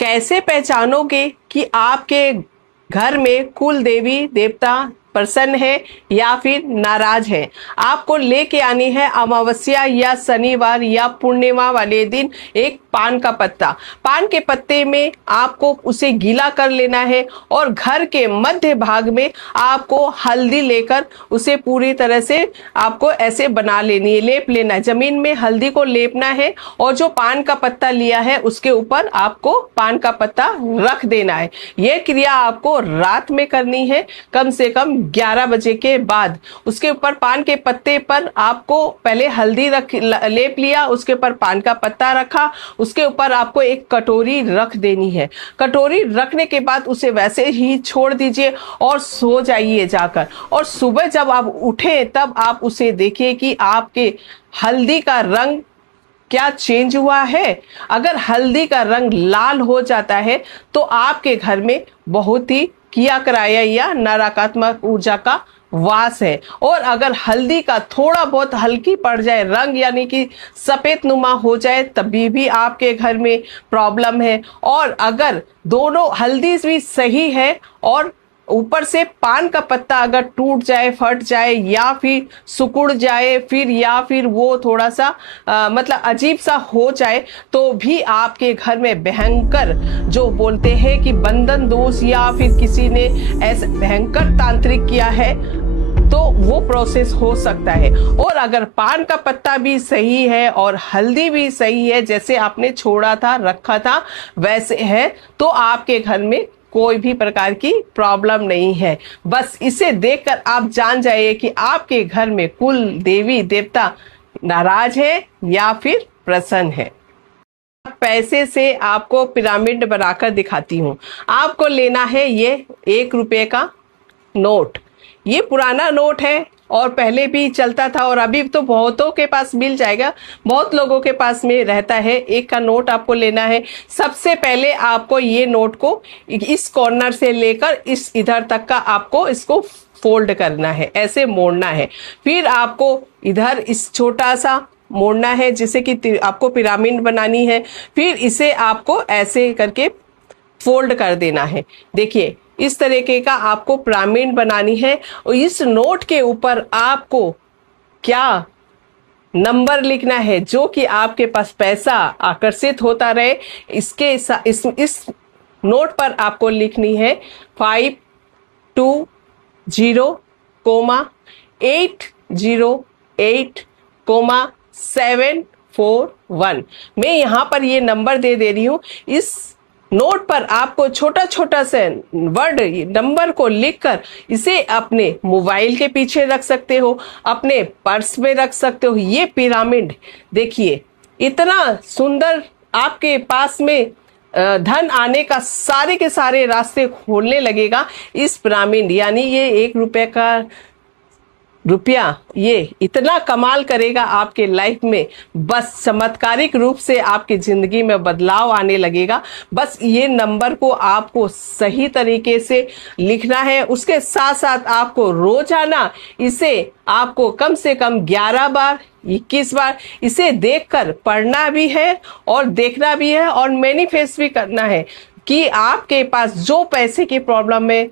कैसे पहचानोगे कि आपके घर में कुल देवी देवता प्रसन्न है या फिर नाराज है? आपको लेके आनी है अमावस्या या शनिवार या पूर्णिमा वाले दिन एक पान का पत्ता। पान के पत्ते में आपको उसे गीला कर लेना है और घर के मध्य भाग में आपको हल्दी लेकर उसे पूरी तरह से आपको ऐसे बना लेनी है, लेप लेना है। जमीन में हल्दी को लेपना है और जो पान का पत्ता लिया है उसके ऊपर आपको पान का पत्ता रख देना है। यह क्रिया आपको रात में करनी है, कम से कम 11 बजे के बाद। उसके ऊपर पान के पत्ते पर आपको पहले हल्दी लेप लिया, उसके ऊपर पान का पत्ता रखा, उसके ऊपर आपको एक कटोरी रख देनी है। कटोरी रखने के बाद उसे वैसे ही छोड़ दीजिए और सो जाइए जाकर। और सुबह जब आप उठे तब आप उसे देखिए कि आपके हल्दी का रंग क्या चेंज हुआ है। अगर हल्दी का रंग लाल हो जाता है तो आपके घर में बहुत ही किया कराया या नकारात्मक ऊर्जा का वास है। और अगर हल्दी का थोड़ा बहुत हल्की पड़ जाए रंग, यानी कि सफेद नुमा हो जाए, तभी भी आपके घर में प्रॉब्लम है। और अगर दोनों हल्दी भी सही है और ऊपर से पान का पत्ता अगर टूट जाए, फट जाए या फिर सिकुड़ जाए, फिर या फिर वो थोड़ा सा मतलब अजीब सा हो जाए, तो भी आपके घर में भयंकर, जो बोलते हैं कि बंधन दोष या फिर किसी ने ऐसे भयंकर तांत्रिक किया है, तो वो प्रोसेस हो सकता है। और अगर पान का पत्ता भी सही है और हल्दी भी सही है, जैसे आपने छोड़ा था रखा था वैसे है, तो आपके घर में कोई भी प्रकार की प्रॉब्लम नहीं है। बस इसे देखकर आप जान जाइए कि आपके घर में कुल देवी देवता नाराज है या फिर प्रसन्न है। पैसे से आपको पिरामिड बनाकर दिखाती हूँ। आपको लेना है ये 1 रुपये का नोट। ये पुराना नोट है और पहले भी चलता था और अभी तो बहुतों के पास मिल जाएगा, बहुत लोगों के पास में रहता है। 1 का नोट आपको लेना है। सबसे पहले आपको ये नोट को इस कॉर्नर से लेकर इस इधर तक का आपको इसको फोल्ड करना है, ऐसे मोड़ना है। फिर आपको इधर इस छोटा सा मोड़ना है जिसे कि आपको पिरामिड बनानी है। फिर इसे आपको ऐसे करके फोल्ड कर देना है। देखिए इस तरीके का आपको पिरामिड बनानी है। और इस नोट के ऊपर आपको क्या नंबर लिखना है जो कि आपके पास पैसा आकर्षित होता रहे। इस नोट पर आपको लिखनी है 520,808,741। मैं यहाँ पर ये नंबर दे रही हूँ। इस नोट पर आपको छोटा छोटा से वर्ड नंबर को लिखकर इसे अपने मोबाइल के पीछे रख सकते हो, अपने पर्स में रख सकते हो। ये पिरामिड देखिए इतना सुंदर, आपके पास में धन आने का सारे के सारे रास्ते खोलने लगेगा। इस पिरामिड यानी ये 1 रुपये का रुपया ये इतना कमाल करेगा आपके लाइफ में, बस चमत्कारिक रूप से आपकी जिंदगी में बदलाव आने लगेगा। बस ये नंबर को आपको सही तरीके से लिखना है। उसके साथ साथ आपको रोजाना इसे आपको कम से कम 11 बार 21 बार इसे देखकर पढ़ना भी है और देखना भी है और मैनिफेस्ट भी करना है कि आपके पास जो पैसे की प्रॉब्लम है,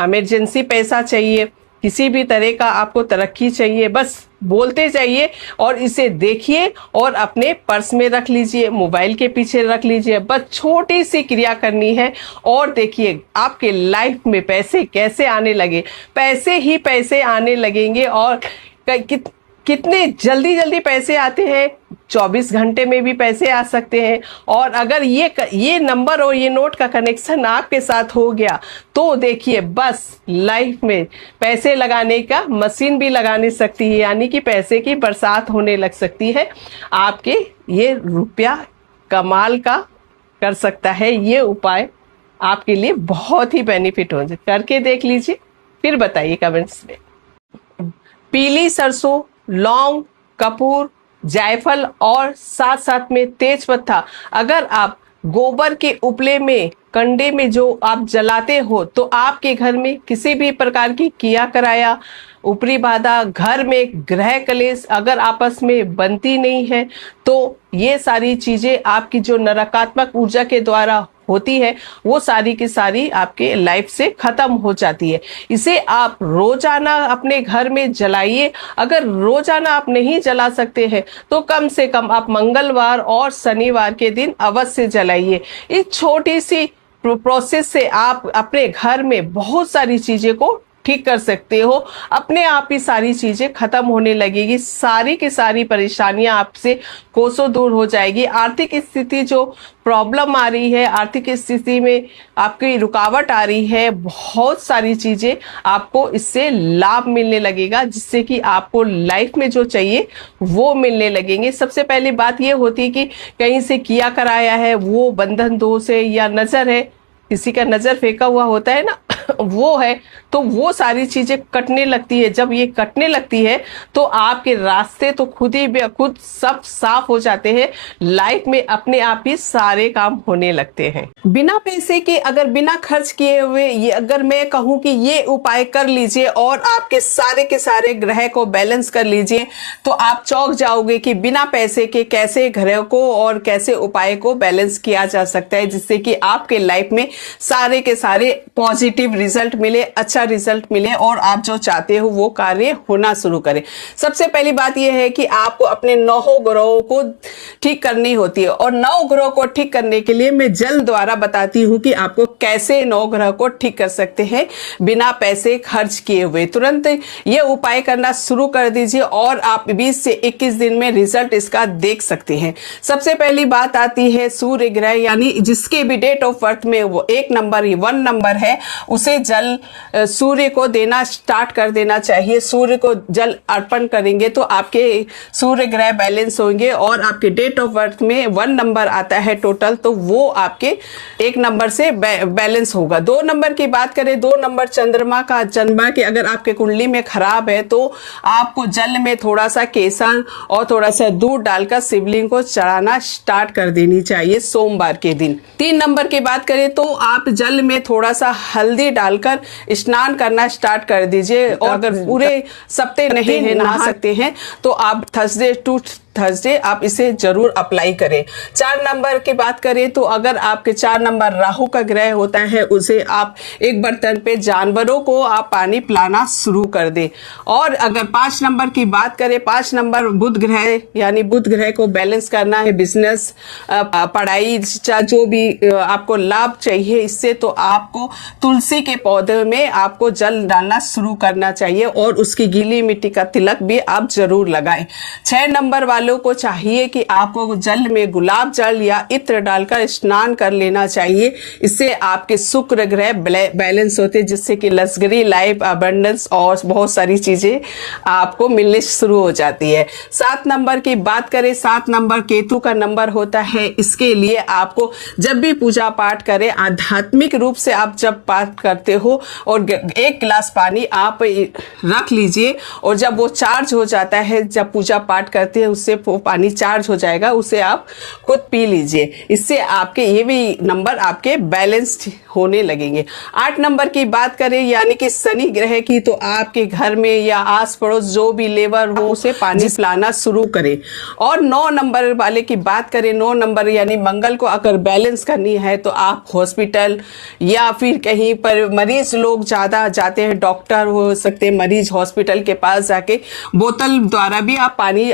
इमरजेंसी पैसा चाहिए, किसी भी तरह का आपको तरक्की चाहिए, बस बोलते जाइए और इसे देखिए और अपने पर्स में रख लीजिए, मोबाइल के पीछे रख लीजिए। बस छोटी सी क्रिया करनी है और देखिए आपके लाइफ में पैसे कैसे आने लगे। पैसे ही पैसे आने लगेंगे और कितने जल्दी जल्दी पैसे आते हैं। 24 घंटे में भी पैसे आ सकते हैं। और अगर ये नंबर और ये नोट का कनेक्शन आपके साथ हो गया तो देखिए बस लाइफ में पैसे लगाने का मशीन भी लगाने सकती है, यानी कि पैसे की बरसात होने लग सकती है। आपके ये रुपया कमाल का कर सकता है। ये उपाय आपके लिए बहुत ही बेनिफिट हो जाए, करके देख लीजिए फिर बताइए कमेंट्स में। पीली सरसों, लौंग, कपूर, जायफल और साथ साथ में तेज पत्ता अगर आप गोबर के उपले में कंडे में जो आप जलाते हो तो आपके घर में किसी भी प्रकार की किया कराया, ऊपरी बाधा, घर में ग्रह कलेश अगर आपस में बनती नहीं है तो ये सारी चीजें आपकी जो नकारात्मक ऊर्जा के द्वारा होती है वो सारी की सारी आपके लाइफ से खत्म हो जाती है। इसे आप रोजाना अपने घर में जलाइए। अगर रोजाना आप नहीं जला सकते हैं तो कम से कम आप मंगलवार और शनिवार के दिन अवश्य जलाइए। इस छोटी सी प्रोसेस से आप अपने घर में बहुत सारी चीजें को ठीक कर सकते हो। अपने आप ही सारी चीजें खत्म होने लगेगी, सारी की सारी परेशानियां आपसे कोसों दूर हो जाएगी। आर्थिक स्थिति जो प्रॉब्लम आ रही है, आर्थिक स्थिति में आपकी रुकावट आ रही है, बहुत सारी चीजें आपको इससे लाभ मिलने लगेगा, जिससे कि आपको लाइफ में जो चाहिए वो मिलने लगेंगे। सबसे पहली बात ये होती है कि कहीं से किया कराया है, वो बंधन दोष है या नजर है, किसी का नजर फेंका हुआ होता है ना वो है, तो वो सारी चीजें कटने लगती है। जब ये कटने लगती है तो आपके रास्ते तो खुद सब साफ हो जाते हैं, लाइफ में अपने आप ही सारे काम होने लगते हैं। बिना पैसे के, अगर बिना खर्च किए हुए ये अगर मैं कहूँ कि ये उपाय कर लीजिए और आपके सारे के सारे ग्रह को बैलेंस कर लीजिए, तो आप चौंक जाओगे कि बिना पैसे के कैसे ग्रह को और कैसे उपाय को बैलेंस किया जा सकता है, जिससे कि आपके लाइफ में सारे के सारे पॉजिटिव रिजल्ट मिले, अच्छा रिजल्ट मिले और आप जो चाहते हो वो कार्य होना शुरू करें। सबसे पहली बात यह है कि आपको अपने 9 ग्रहों को ठीक करनी होती है, और 9 ग्रहों को ठीक करने के लिए मैं जल द्वारा बताती हूँ कि आपको कैसे 9 ग्रह को ठीक कर सकते हैं बिना पैसे खर्च किए हुए। तुरंत ये उपाय करना शुरू कर दीजिए और आप 20 से 21 दिन में रिजल्ट इसका देख सकते हैं। सबसे पहली बात आती है सूर्य ग्रह, यानी जिसके भी डेट ऑफ बर्थ में वो 1 नंबर 1 नंबर है, उसे जल सूर्य को देना स्टार्ट कर देना चाहिए। सूर्य को जल अर्पण करेंगे तो आपके सूर्य ग्रह बैलेंस होंगे, और आपके डेट ऑफ बर्थ में 1 नंबर आता है टोटल, तो वो आपके 1 नंबर से बैलेंस होगा। 2 नंबर की बात करें, 2 नंबर चंद्रमा का जन्म की अगर आपके कुंडली में खराब है तो आपको जल में थोड़ा सा केसर और थोड़ा सा दूध डालकर शिवलिंग को चढ़ाना स्टार्ट कर देनी चाहिए सोमवार के दिन। 3 नंबर की बात करें तो आप जल में थोड़ा सा हल्दी डालकर स्नान करना स्टार्ट कर दीजिए, और अगर पूरे सप्ताह नहीं नहा सकते हैं तो आप थर्सडे टू थर्सडे आप इसे जरूर अप्लाई करें। 4 नंबर की बात करें तो अगर आपके 4 नंबर राहु का ग्रह होता है, उसे आप एक बर्तन पे जानवरों को आप पानी पिलाना शुरू कर दें। और अगर 5 नंबर की बात करें, 5 नंबर बुध ग्रह, यानी बुध ग्रह को बैलेंस करना है, बिजनेस, पढ़ाई, जो भी आपको लाभ चाहिए इससे, तो आपको तुलसी के पौधे में आपको जल डालना शुरू करना चाहिए और उसकी गीली मिट्टी का तिलक भी आप जरूर लगाएं। 6 नंबर वालों को चाहिए कि आपको जल में गुलाब जल या इत्र डालकर स्नान कर लेना चाहिए। इससे आपके शुक्र ग्रह बैलेंस होते हैं, जिससे कि लग्जरी लाइफ, अबंडेंस और बहुत सारी चीजें आपको मिलने शुरू हो जाती है। 7 नंबर की बात करें, 7 नंबर केतु का नंबर होता है। इसके लिए आपको जब भी पूजा पाठ करें, आध्यात्मिक रूप से आप जब पाठ करते हो और 1 गिलास पानी आप रख लीजिए, और जब वो चार्ज हो जाता है, जब पूजा पाठ करते हैं उससे वो पानी चार्ज हो जाएगा, उसे आप खुद पी लीजिए। इससे आपके ये भी नंबर आपके बैलेंस्ड होने लगेंगे। 8 नंबर की बात करें, यानी कि शनि ग्रह की, तो आपके घर में या आस पड़ोस जो भी लेबर हो उसे पानी पिलाना शुरू करें। और 9 नंबर वाले की बात करें, 9 नंबर यानी मंगल को अगर बैलेंस करनी है तो आप हॉस्पिटल या फिर कहीं पर मरीज लोग ज्यादा जाते हैं, डॉक्टर हो सकते हैं, मरीज हॉस्पिटल के पास जाके बोतल द्वारा भी आप पानी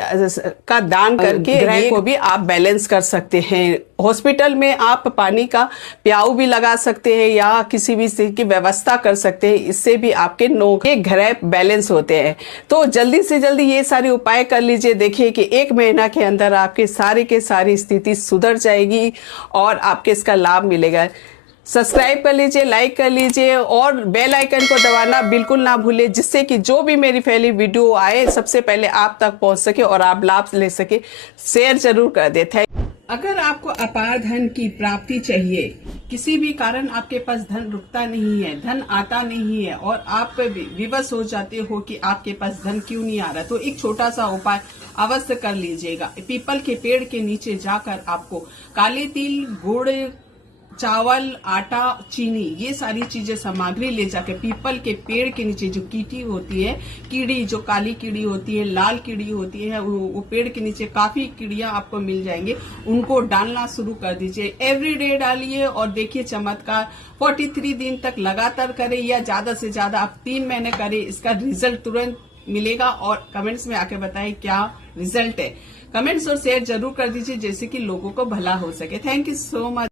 का दान करके ग्रह को भी आप बैलेंस कर सकते हैं। हॉस्पिटल में आप पानी का प्याऊ भी लगा सकते हैं या किसी भी चीज की व्यवस्था कर सकते हैं, इससे भी आपके 9 के ग्रह बैलेंस होते हैं। तो जल्दी से जल्दी ये सारे उपाय कर लीजिए, देखिए कि 1 महीना के अंदर आपके सारी के सारी स्थिति सुधर जाएगी और आपके इसका लाभ मिलेगा। सब्सक्राइब कर लीजिए, लाइक कर लीजिए और बेल आइकन को दबाना बिल्कुल ना भूलें, जिससे कि जो भी मेरी पहली वीडियो आए सबसे पहले आप तक पहुंच सके और आप लाभ ले सके। शेयर जरूर कर दे। अगर आपको अपार धन की प्राप्ति चाहिए, किसी भी कारण आपके पास धन रुकता नहीं है, धन आता नहीं है और आप विवश हो जाते हो कि आपके पास धन क्यों नहीं आ रहा, तो एक छोटा सा उपाय अवश्य कर लीजिएगा। पीपल के पेड़ के नीचे जाकर आपको काले तिल, गुड़, चावल, आटा, चीनी, ये सारी चीजें सामग्री ले जाके पीपल के पेड़ के नीचे जो कीटी होती है, कीड़ी, जो काली कीड़ी होती है, लाल कीड़ी होती है, वो पेड़ के नीचे काफी कीड़ियां आपको मिल जाएंगे, उनको डालना शुरू कर दीजिए। एवरीडे डालिए और देखिए चमत्कार। 43 दिन तक लगातार करें या ज्यादा से ज्यादा आप 3 महीने करें, इसका रिजल्ट तुरंत मिलेगा। और कमेंट्स में आके बताएं क्या रिजल्ट है। कमेंट्स और शेयर जरूर कर दीजिए, जैसे कि लोगों को भला हो सके। Thank you so much.